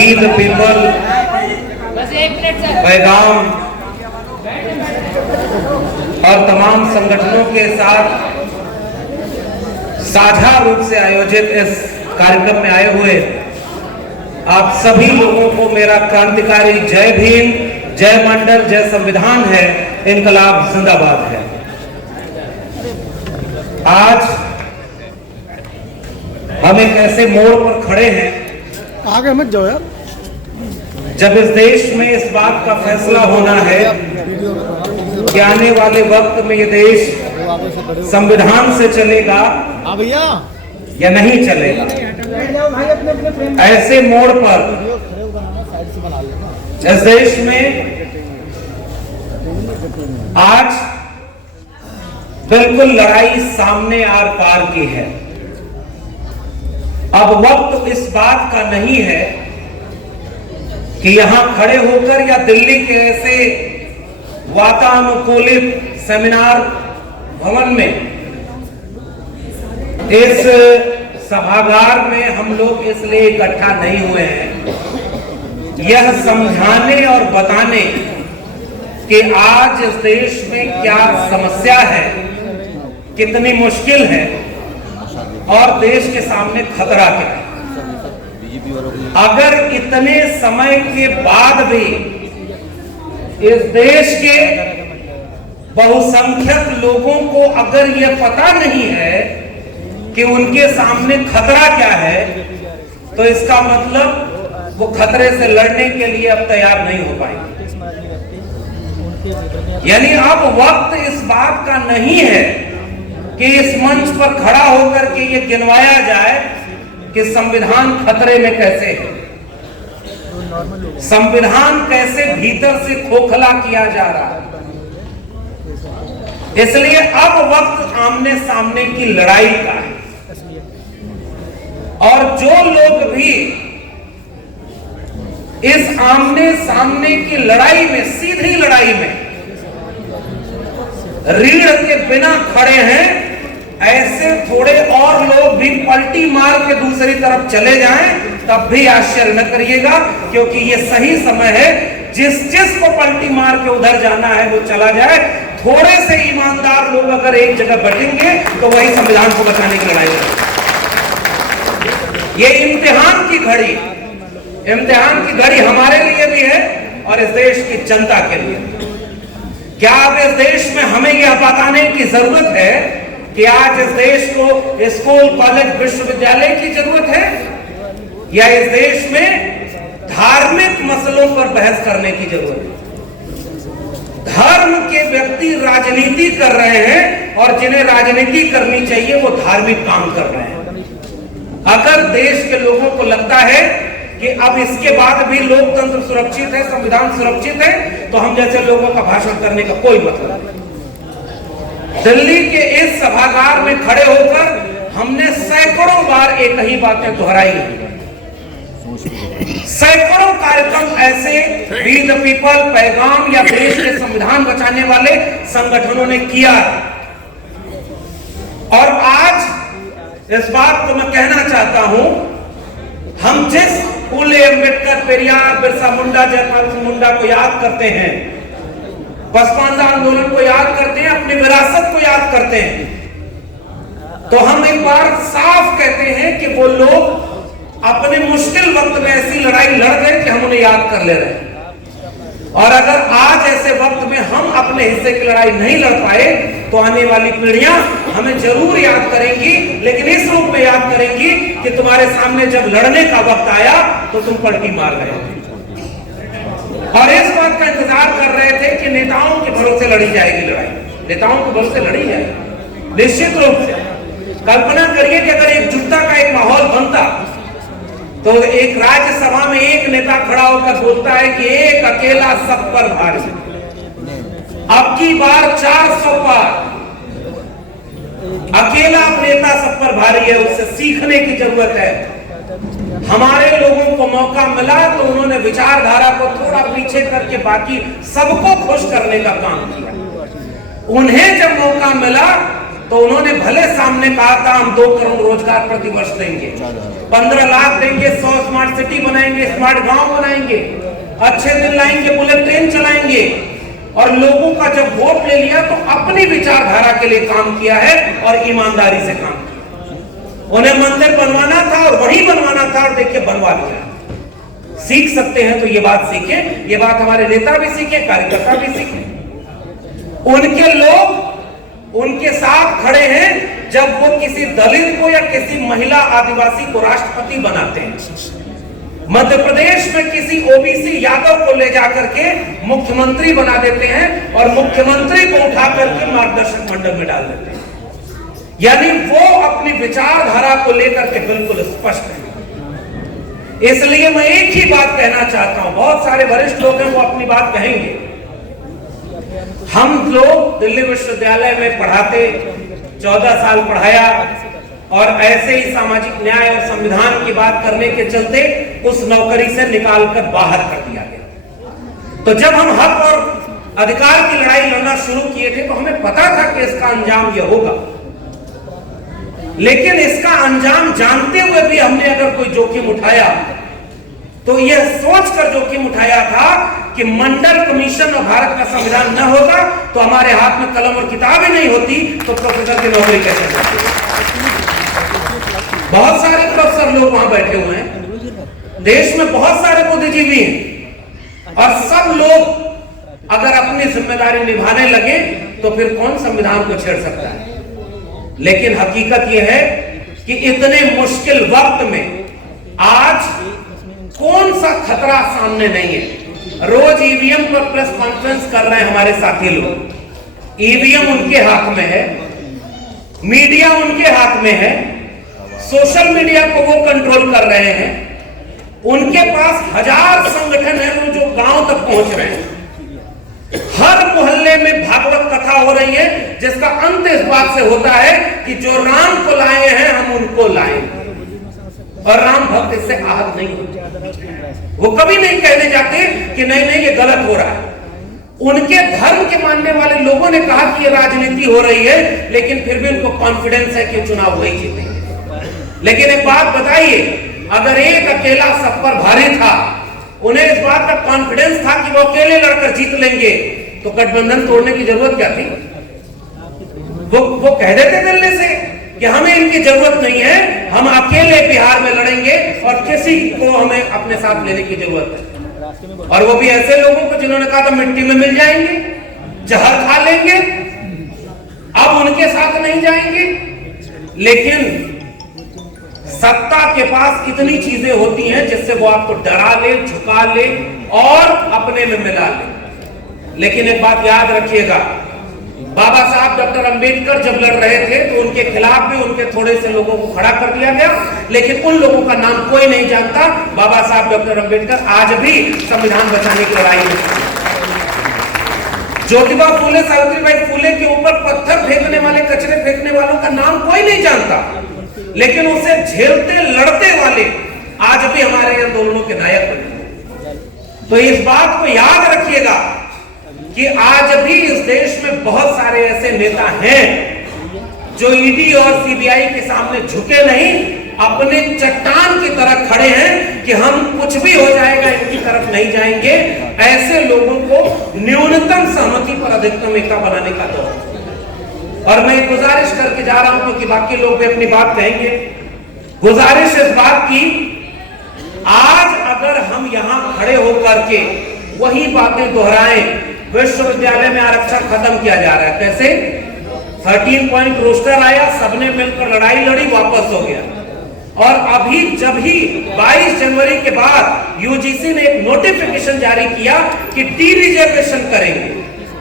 We the people पैगाम और तमाम संगठनों के साथ साझा रूप से आयोजित इस कार्यक्रम में आए हुए आप सभी लोगों को मेरा क्रांतिकारी जय भीम, जय मंडल, जय संविधान है, इनकलाब जिंदाबाद है। आज हम एक ऐसे मोड़ पर खड़े हैं, आगे मत जाओ यार, जब इस देश में इस बात का फैसला होना है कि आने वाले वक्त में ये देश संविधान से चलेगा भैया या नहीं चलेगा। ऐसे मोड़ पर इस देश में आज बिल्कुल लड़ाई सामने आर पार की है। अब वक्त इस बात का नहीं है कि यहां खड़े होकर या दिल्ली के ऐसे वातानुकूलित सेमिनार भवन में इस सभागार में हम लोग इसलिए इकट्ठा नहीं हुए हैं यह समझाने और बताने कि आज इस देश में क्या समस्या है, कितनी मुश्किल है और देश के सामने खतरा क्या है। अगर इतने समय के बाद भी इस देश के बहुसंख्यक लोगों को अगर यह पता नहीं है कि उनके सामने खतरा क्या है, तो इसका मतलब वो खतरे से लड़ने के लिए अब तैयार नहीं हो पाएंगे। यानी अब वक्त इस बात का नहीं है कि इस मंच पर खड़ा होकर के ये गिनवाया जाए कि संविधान खतरे में कैसे है, संविधान कैसे भीतर से खोखला किया जा रहा है। इसलिए अब वक्त आमने सामने की लड़ाई का है और जो लोग भी इस आमने सामने की लड़ाई में, सीधी लड़ाई में रीढ़ के बिना खड़े हैं, ऐसे थोड़े और लोग भी पलटी मार के दूसरी तरफ चले जाएं तब भी आश्चर्य न करिएगा, क्योंकि ये सही समय है। जिस को पलटी मार के उधर जाना है वो चला जाए। थोड़े से ईमानदार लोग अगर एक जगह बैठेंगे तो वही संविधान को बचाने की लड़ाई है। ये इम्तिहान की घड़ी हमारे लिए भी है और इस देश की जनता के लिए। क्या अब इस देश में हमें यह बताने की जरूरत है कि आज इस देश को स्कूल, कॉलेज, विश्वविद्यालय की जरूरत है या इस देश में धार्मिक मसलों पर बहस करने की जरूरत है? धर्म के व्यक्ति राजनीति कर रहे हैं और जिन्हें राजनीति करनी चाहिए वो धार्मिक काम कर रहे हैं। अगर देश के लोगों को लगता है कि अब इसके बाद भी लोकतंत्र सुरक्षित है, संविधान सुरक्षित है, तो हम जैसे लोगों का भाषण करने का कोई मतलब नहीं। दिल्ली के इस सभागार में खड़े होकर हमने सैकड़ों बार एक ही बातें दोहराई हैं। सैकड़ों कार्यक्रम ऐसे वी द पीपल पैगाम या देश के संविधान बचाने वाले संगठनों ने किया और आज इस बात को मैं कहना चाहता हूं, हम जिस फूले, अम्बेडकर, पेरियार, बिरसा मुंडा, जयपाल सिंह मुंडा को याद करते हैं, बसपांदा आंदोलन को याद करते हैं, अपनी विरासत को याद करते हैं, तो हम एक बार साफ कहते हैं कि वो लोग अपने मुश्किल वक्त में ऐसी लड़ाई लड़ गए कि हम उन्हें याद कर ले रहे हैं। और अगर आज ऐसे वक्त में हम अपने हिस्से की लड़ाई नहीं लड़ पाए तो आने वाली पीढ़ियां हमें जरूर याद करेंगी, लेकिन इस रूप में याद करेंगी कि तुम्हारे सामने जब लड़ने का वक्त आया तो तुम पलटी मार रहे थे और इस बात का इंतजार कर रहे थे कि नेताओं के भरोसे लड़ी जाएगी लड़ाई, नेताओं के भरोसे लड़ी जाएगी। निश्चित रूप से कल्पना करिए कि अगर एकजुटता का एक माहौल बनता तो एक राज्यसभा में एक नेता खड़ा होकर बोलता है कि एक अकेला सब पर भारी। अब की बार 400 पार अकेला नेता सब पर भारी है, उससे सीखने की जरूरत है। हमारे लोगों को मौका मिला तो उन्होंने विचारधारा को थोड़ा पीछे करके बाकी सबको खुश करने का काम किया। उन्हें जब मौका मिला तो उन्होंने भले सामने कहा था हम 2 करोड़ रोजगार प्रतिवर्ष देंगे, 15 लाख देंगे, 100 स्मार्ट सिटी बनाएंगे, स्मार्ट गांव बनाएंगे, अच्छे दिन लाएंगे, बुलेट ट्रेन चलाएंगे, और लोगों का जब वोट ले लिया तो अपनी विचारधारा के लिए काम किया है और ईमानदारी से काम किया। उन्हें मंदिर बनवाना था और वही बनवाना था, और देखिए बनवा लिया। सीख सकते हैं तो ये बात सीखे, ये बात हमारे नेता भी सीखे, कार्यकर्ता भी सीखे। उनके लोग उनके साथ खड़े हैं जब वो किसी दलित को या किसी महिला आदिवासी को राष्ट्रपति बनाते हैं। मध्य प्रदेश में किसी ओबीसी यादव को ले जाकर के मुख्यमंत्री बना देते हैं और मुख्यमंत्री को उठा करके मार्गदर्शक मंडल में डाल देते हैं। यानी वो अपनी विचारधारा को लेकर के बिल्कुल स्पष्ट है। इसलिए मैं एक ही बात कहना चाहता हूं, बहुत सारे वरिष्ठ लोग हैं वो अपनी बात कहेंगे। हम लोग दिल्ली विश्वविद्यालय में पढ़ाते, 14 साल पढ़ाया, और ऐसे ही सामाजिक न्याय और संविधान की बात करने के चलते उस नौकरी से निकालकर बाहर कर दिया गया। तो जब हम हक और अधिकार की लड़ाई लड़ना शुरू किए थे तो हमें पता था कि इसका अंजाम यह होगा, लेकिन इसका अंजाम जानते हुए भी हमने अगर कोई जोखिम उठाया तो यह सोचकर जोखिम उठाया था कि मंडल कमीशन और भारत का संविधान न होता तो हमारे हाथ में कलम और किताबें नहीं होती तो प्रोफेसर की नौकरी कैसे मिलती। बहुत सारे प्रोफेसर लोग वहां बैठे हुए हैं, देश में बहुत सारे बुद्धिजीवी हैं, और सब लोग अगर अपनी जिम्मेदारी निभाने लगे तो फिर कौन संविधान को छेड़ सकता है। लेकिन हकीकत यह है कि इतने मुश्किल वक्त में आज कौन सा खतरा सामने नहीं है। रोज ईवीएम पर प्रेस कॉन्फ्रेंस कर रहे हैं हमारे साथी लोग, ईवीएम उनके हाथ में है, मीडिया उनके हाथ में है, सोशल मीडिया को वो कंट्रोल कर रहे हैं, उनके पास 1000 संगठन है जो गांव तक पहुंच रहे हैं। हर मोहल्ले में भागवत कथा हो रही है जिसका अंत इस बात से होता है कि जो राम को लाए हैं हम उनको लाएंगे, और राम भक्त इससे आहत नहीं होते। वो कभी नहीं कहने जाते कि नहीं नहीं ये गलत हो रहा है। उनके धर्म के मानने वाले लोगों ने कहा कि ये राजनीति हो रही है, लेकिन फिर भी उनको कॉन्फिडेंस है कि चुनाव वही जीतेंगे। लेकिन एक बात बताइए, अगर एक अकेला सब पर भारी था, उन्हें इस बात का कॉन्फिडेंस था कि वो अकेले लड़कर जीत लेंगे, तो गठबंधन तोड़ने की जरूरत क्या थी। वो कह देते दिल्ली से कि हमें इनकी जरूरत नहीं है, हम अकेले बिहार में लड़ेंगे और किसी को हमें अपने साथ लेने की जरूरत है। और वो भी ऐसे लोगों को जिन्होंने कहा था मिट्टी में मिल जाएंगे, जहर खा लेंगे, अब उनके साथ नहीं जाएंगे। लेकिन सत्ता के पास इतनी चीजें होती हैं जिससे वो आपको डरा ले, झुका ले और अपने में मिला ले। लेकिन एक बात याद रखिएगा, बाबा साहब डॉक्टर अंबेडकर जब लड़ रहे थे तो उनके खिलाफ भी उनके थोड़े से लोगों को खड़ा कर दिया गया, लेकिन उन लोगों का नाम कोई नहीं जानता। बाबा साहब डॉक्टर अंबेडकर आज भी संविधान बचाने की लड़ाई में, ज्योतिबा फूले, सावित्रीबाई फूले के ऊपर पत्थर फेंकने वाले, कचरे फेंकने वालों का नाम कोई नहीं जानता, लेकिन उसे झेलते लड़ते वाले आज भी हमारे आंदोलनों के नायक बने। तो इस बात को याद रखिएगा कि आज भी इस देश में बहुत सारे ऐसे नेता हैं जो ईडी और सीबीआई के सामने झुके नहीं, अपने चट्टान की तरह खड़े हैं कि हम कुछ भी हो जाएगा इनकी तरफ नहीं जाएंगे। ऐसे लोगों को न्यूनतम सहमति पर अधिकतम एकता बनाने का दौर। और मैं गुजारिश करके जा रहा हूं क्योंकि बाकी लोग भी अपनी बात कहेंगे। गुजारिश इस बात की, आज अगर हम यहां खड़े होकर के वही बातें दोहराएं, विश्वविद्यालय में आरक्षण खत्म किया जा रहा है, कैसे 13 पॉइंट रोस्टर आया, सबने मिलकर लड़ाई लड़ी, वापस हो गया। और अभी जब ही 22 जनवरी के बाद यूजीसी ने एक नोटिफिकेशन जारी किया कि टी रिजर्वेशन करेंगे,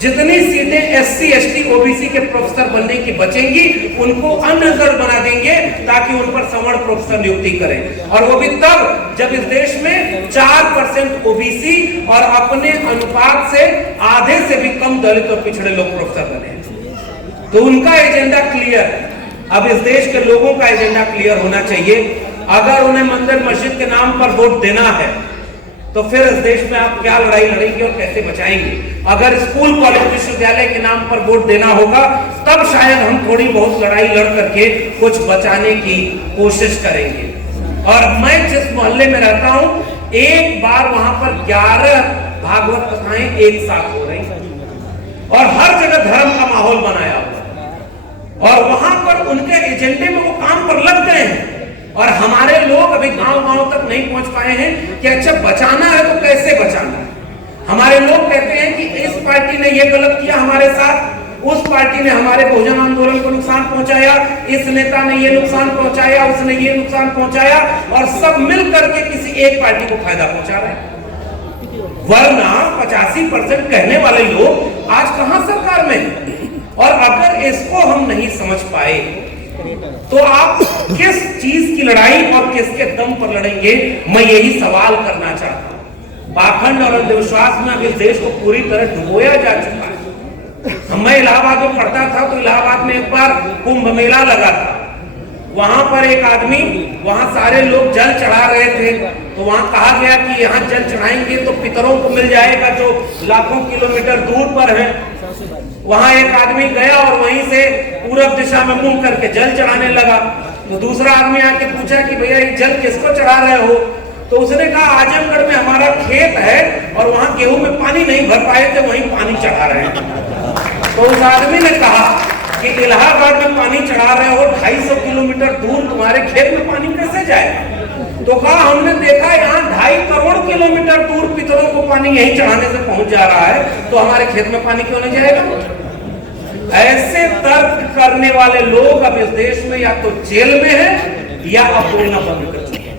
जितनी सीटें एससी एसटी ओबीसी के प्रोफेसर बनने की बचेंगी उनको अनरिजर्व बना देंगे ताकि उन पर सवर्ण प्रोफेसर नियुक्ति करें। और वो भी तब जब इस देश में 4% ओबीसी और अपने अनुपात से आधे से भी कम दलित और पिछड़े लोग प्रोफेसर बने। तो उनका एजेंडा क्लियर है। अब इस देश के लोगों का एजेंडा क्लियर होना चाहिए। अगर उन्हें मंदिर मस्जिद के नाम पर वोट देना है तो फिर इस देश में आप क्या लड़ाई लड़ेंगे और कैसे बचाएंगे? अगर स्कूल कॉलेज विश्वविद्यालय के नाम पर वोट देना होगा, तब शायद हम थोड़ी बहुत लड़ाई लड़ करके कुछ बचाने की कोशिश करेंगे। और मैं जिस मोहल्ले में रहता हूं, एक बार वहां पर 11 भागवत कथाएं एक साथ हो रही और हर जगह धर्म का माहौल बनाया हुआ, और वहां पर उनके एजेंडे में वो काम पर लग गए हैं। और हमारे लोग अभी गांव-गांव तक नहीं पहुंच पाए हैं कि अच्छा बचाना है तो कैसे बचाना है। हमारे लोग कहते हैं कि इस पार्टी ने ये गलत किया हमारे साथ, उस पार्टी ने हमारे बहुजन आंदोलन को नुकसान पहुंचाया, इस नेता ने ये नुकसान पहुंचाया, उसने ये नुकसान पहुंचाया, और सब मिल करके किसी एक पार्टी को फायदा पहुंचा रहे हैं। वरना 85% कहने वाले लोग आज कहां सरकार में। और अगर इसको हम नहीं समझ पाए तो आप किस चीज की लड़ाई और किसके दम पर लड़ेंगे, मैं यही सवाल करना चाहता हूं। पाखंड और अंधविश्वास में अब इस देश को पूरी तरह डुबोया जा चुका है। मैं इलाहाबाद में पढ़ता था तो इलाहाबाद में एक बार कुंभ मेला लगा था। वहां पर एक आदमी, वहां सारे लोग जल चढ़ा रहे थे, तो वहां कहा गया कि यहाँ जल चढ़ाएंगे तो पितरों को मिल जाएगा जो लाखों किलोमीटर दूर पर है। वहां एक आदमी गया और वहीं से पूरब दिशा में मुंह करके जल चढ़ाने लगा। तो दूसरा आदमी आके पूछा कि भैया ये जल किसको चढ़ा रहे हो? तो उसने कहा आजमगढ़ में हमारा खेत है और वहां गेहूं में पानी नहीं भर पाए थे, वहीं पानी चढ़ा रहे हैं। तो उस आदमी ने कहा कि इलाहाबाद में पानी चढ़ा रहे हो, 250 किलोमीटर दूर तुम्हारे खेत में पानी कैसे जाएगा? तो कहा हमने देखा यहाँ 2.5 करोड़ किलोमीटर दूर पितरों को पानी यहीं चढ़ाने से पहुंच जा रहा है, तो हमारे खेत में पानी क्यों नहीं जाएगा? ऐसे तर्क करने वाले लोग अब इस देश में या तो जेल में है या अब बोलना बंद कर चुके हैं।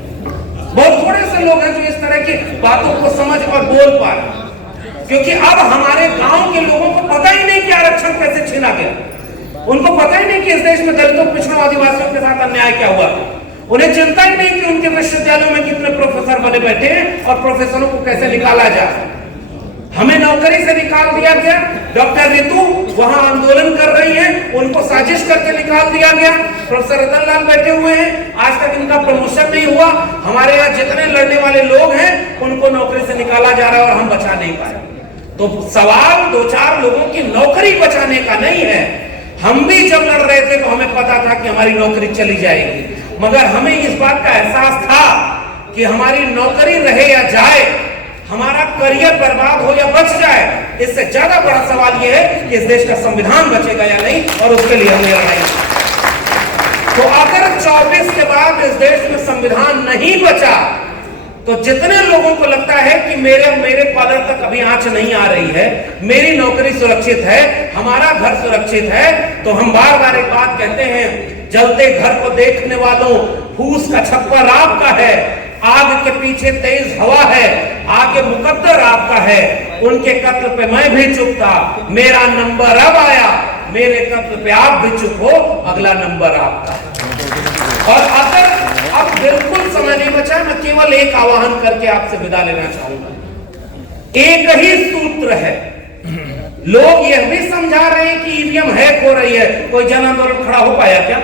बहुत थोड़े से लोग हैं जो इस तरह की बातों को समझ और बोल पा रहे, क्योंकि अब हमारे गांव के लोगों को पता ही नहीं कि आरक्षण कैसे छीना गया। उनको पता ही नहीं कि इस देश में दलितों, पिछड़ों, आदिवासियों के साथ अन्याय क्या हुआ। उन्हें चिंता ही नहीं कि उनके विश्वविद्यालयों में कितने प्रोफेसर बने बैठे हैं और प्रोफेसरों को कैसे निकाला जाए। हमें नौकरी से निकाल दिया गया। डॉक्टर रितु वहां आंदोलन कर रही हैं, उनको साजिश करके निकाल दिया गया। प्रोफेसर रतन लाल बैठे हुए हैं, आज तक इनका प्रमोशन नहीं हुआ। हमारे यहाँ जितने लड़ने वाले लोग हैं उनको नौकरी से निकाला जा रहा है और हम बचा नहीं पाए। तो सवाल 2-4 लोगों की नौकरी बचाने का नहीं है। हम भी जब लड़ रहे थे तो हमें पता था कि हमारी नौकरी चली जाएगी, मगर हमें इस बात का एहसास था कि हमारी नौकरी रहे या जाए, हमारा करियर बर्बाद हो या बच जाए, इससे ज्यादा बड़ा सवाल यह है कि इस देश का संविधान बचेगा या नहीं, और उसके लिए हमें लड़ाई। तो अगर 24 के बाद इस देश में संविधान नहीं बचा, तो जितने लोगों को लगता है कि मेरे कॉलर तक अभी आंच नहीं आ रही है, मेरी नौकरी सुरक्षित है, हमारा घर सुरक्षित है, तो हम बार बार एक बात कहते हैं, जलते घर को देखने वालों, फूस का छप्पर आपका है, आग के पीछे तेज हवा है, आगे मुकद्दर आपका है। उनके कत्ल पे मैं भी चुप था, मेरा नंबर अब आया, मेरे कत्ल पे आप भी चुप हो, अगला नंबर आपका। और अगर अब बिल्कुल समय नहीं बचा, मैं केवल एक आह्वान करके आपसे विदा लेना चाहूंगा। एक ही सूत्र है। लोग यह भी समझा रहे हैं कि ईवीएम हैक हो रही है, कोई जन आंदोलन खड़ा हो पाया क्या?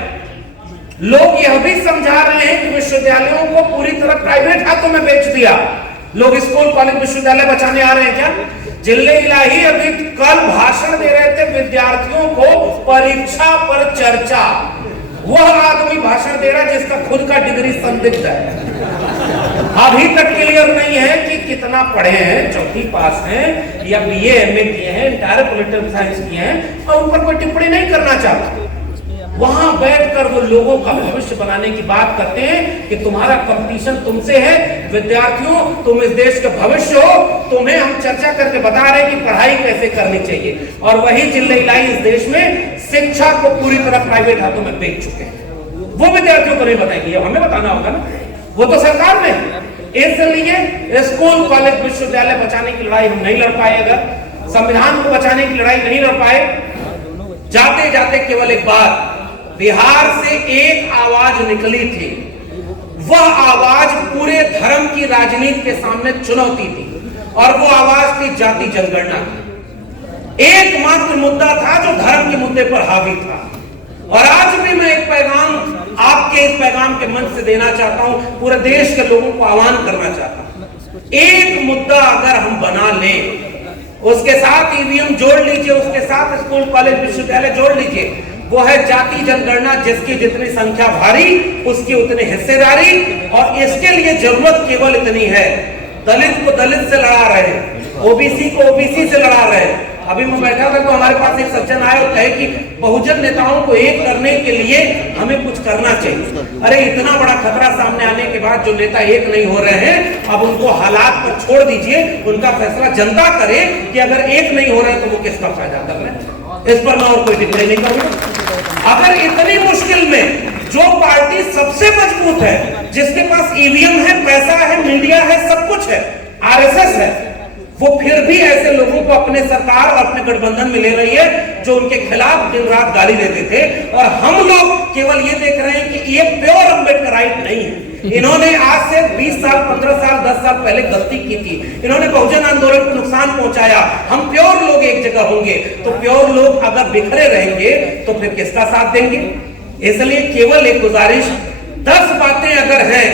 लोग यह भी समझा रहे हैं कि विश्वविद्यालयों को पूरी तरह प्राइवेट हाथों में बेच दिया, लोग स्कूल कॉलेज विश्वविद्यालय बचाने आ रहे हैं क्या? जिले इलाही अभी कल भाषण दे रहे थे विद्यार्थियों को परीक्षा पर चर्चा। वह आदमी भाषण दे रहा है जिसका खुद का डिग्री संदिग्ध है, अभी तक क्लियर नहीं है कि कितना पढ़े हैं, चौथी पास हैं या बीए एमए किए हैं, इंटायर पॉलिटिकल साइंस किए हैं, और उन पर कोई टिप्पणी नहीं करना चाहता। वहां बैठकर वो लोगों का भविष्य बनाने की बात करते हैं कि तुम्हारा कंपटीशन तुमसे है, विद्यार्थियों तुम इस देश के भविष्य हो, तुम्हें हम चर्चा करके बता रहे हैं कि पढ़ाई कैसे करनी चाहिए। और वही जिले इलाही इस देश में शिक्षा को पूरी तरह प्राइवेट हाथों में बेच चुके हैं। वो विद्यार्थियों को नहीं बताएंगे, हमें बताना होगा ना, वो तो सरकार में है। इसलिए स्कूल कॉलेज विश्वविद्यालय बचाने की लड़ाई हम नहीं लड़ पाए, अगर संविधान को बचाने की लड़ाई नहीं लड़ पाए। जाते जाते केवल एक बात, बिहार से एक आवाज निकली थी, वह आवाज पूरे धर्म की राजनीति के सामने चुनौती थी, और वो आवाज थी जाति जनगणना। एकमात्र मुद्दा था जो धर्म के मुद्दे पर हावी था। और आज भी मैं एक पैगाम आपके इस पैगाम के मंच से देना चाहता हूं, पूरे देश के लोगों को आह्वान करना चाहता हूं एक मुद्दा अगर हम बना लें, उसके साथ ईवीएम जोड़ लीजिए, उसके साथ स्कूल कॉलेज विश्वविद्यालय जोड़ लीजिए, वो है जाति जनगणना, जिसकी जितनी संख्या भारी उसकी उतनी हिस्सेदारी। और इसके लिए जरूरत केवल इतनी है, दलित को दलित से लड़ा रहे, ओबीसी को ओबीसी से लड़ा रहे। अभी मैं बैठा था तो हमारे पास एक सज्जन आए और कहे कि बहुजन नेताओं को एक करने के लिए हमें कुछ करना चाहिए। अरे इतना बड़ा खतरा सामने आने के बाद जो नेता एक नहीं हो रहे हैं, अब उनको हालात पर छोड़ दीजिए, उनका फैसला जनता करे कि अगर एक नहीं हो रहे तो वो किसका फायदा कर रहे हैं। इस पर मैं और कोई टिप्पणी नहीं करूंगा। अगर इतनी मुश्किल में जो पार्टी सबसे मजबूत है, जिसके पास ईवीएम है, पैसा है, मीडिया है, सब कुछ है, आरएसएस है, वो फिर भी ऐसे लोगों को अपने सरकार और अपने गठबंधन में ले रही है जो उनके खिलाफ दिन रात गाली देते थे। और हम लोग केवल ये देख रहे हैं कि ये प्योर अम्बेडकराइट नहीं है। इन्होंने आज से 20 साल, 15 साल, 10 साल पहले गलती की थी, इन्होंने बहुजन आंदोलन को नुकसान पहुंचाया। हम प्योर लोग एक जगह होंगे तो प्योर लोग अगर बिखरे रहेंगे तो फिर किसका साथ देंगे। इसलिए केवल एक गुजारिश, 10 बातें अगर हैं,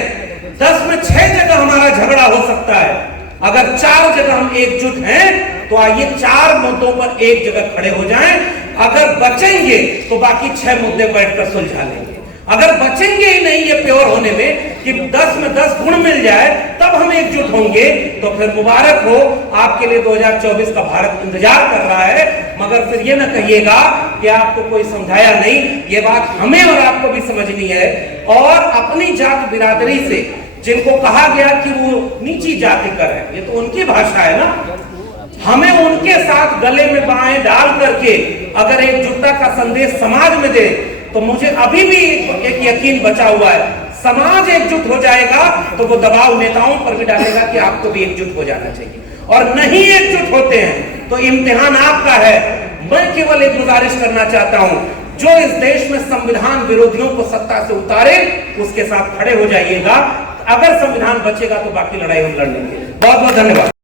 10 में 6 जगह हमारा झगड़ा हो सकता है, अगर 4 जगह हम एकजुट हैं तो आइए 4 मुद्दों पर एक जगह खड़े हो जाएं। अगर बचेंगे तो बाकी 6 मुद्दे बैठकर सुलझा लेंगे। अगर बचेंगे ही नहीं ये प्योर होने में कि 10 में 10 गुण मिल जाए तब हम एकजुट होंगे, तो फिर मुबारक हो, आपके लिए 2024 का भारत इंतजार कर रहा है। मगर फिर ये ना कहिएगा कि आपको कोई समझाया नहीं। ये बात हमें और आपको भी समझनी है। और अपनी जात बिरादरी से जिनको कहा गया कि वो नीची जाति कर है, ये तो उनकी भाषा है ना, हमें उनके साथ गले में बाहें डाल करके अगर एकजुटता का संदेश समाज में दे तो मुझे अभी भी एक यकीन बचा हुआ है, समाज एकजुट हो जाएगा तो वो दबाव नेताओं पर भी डालेगा कि आपको भी एकजुट हो जाना चाहिए। और नहीं एकजुट होते हैं तो इम्तिहान आपका है। मैं केवल एक गुजारिश करना चाहता हूं, जो इस देश में संविधान विरोधियों को सत्ता से उतारे उसके साथ खड़े हो जाइएगा। अगर संविधान बचेगा तो बाकी लड़ाई हम लड़ लेंगे। बहुत बहुत धन्यवाद।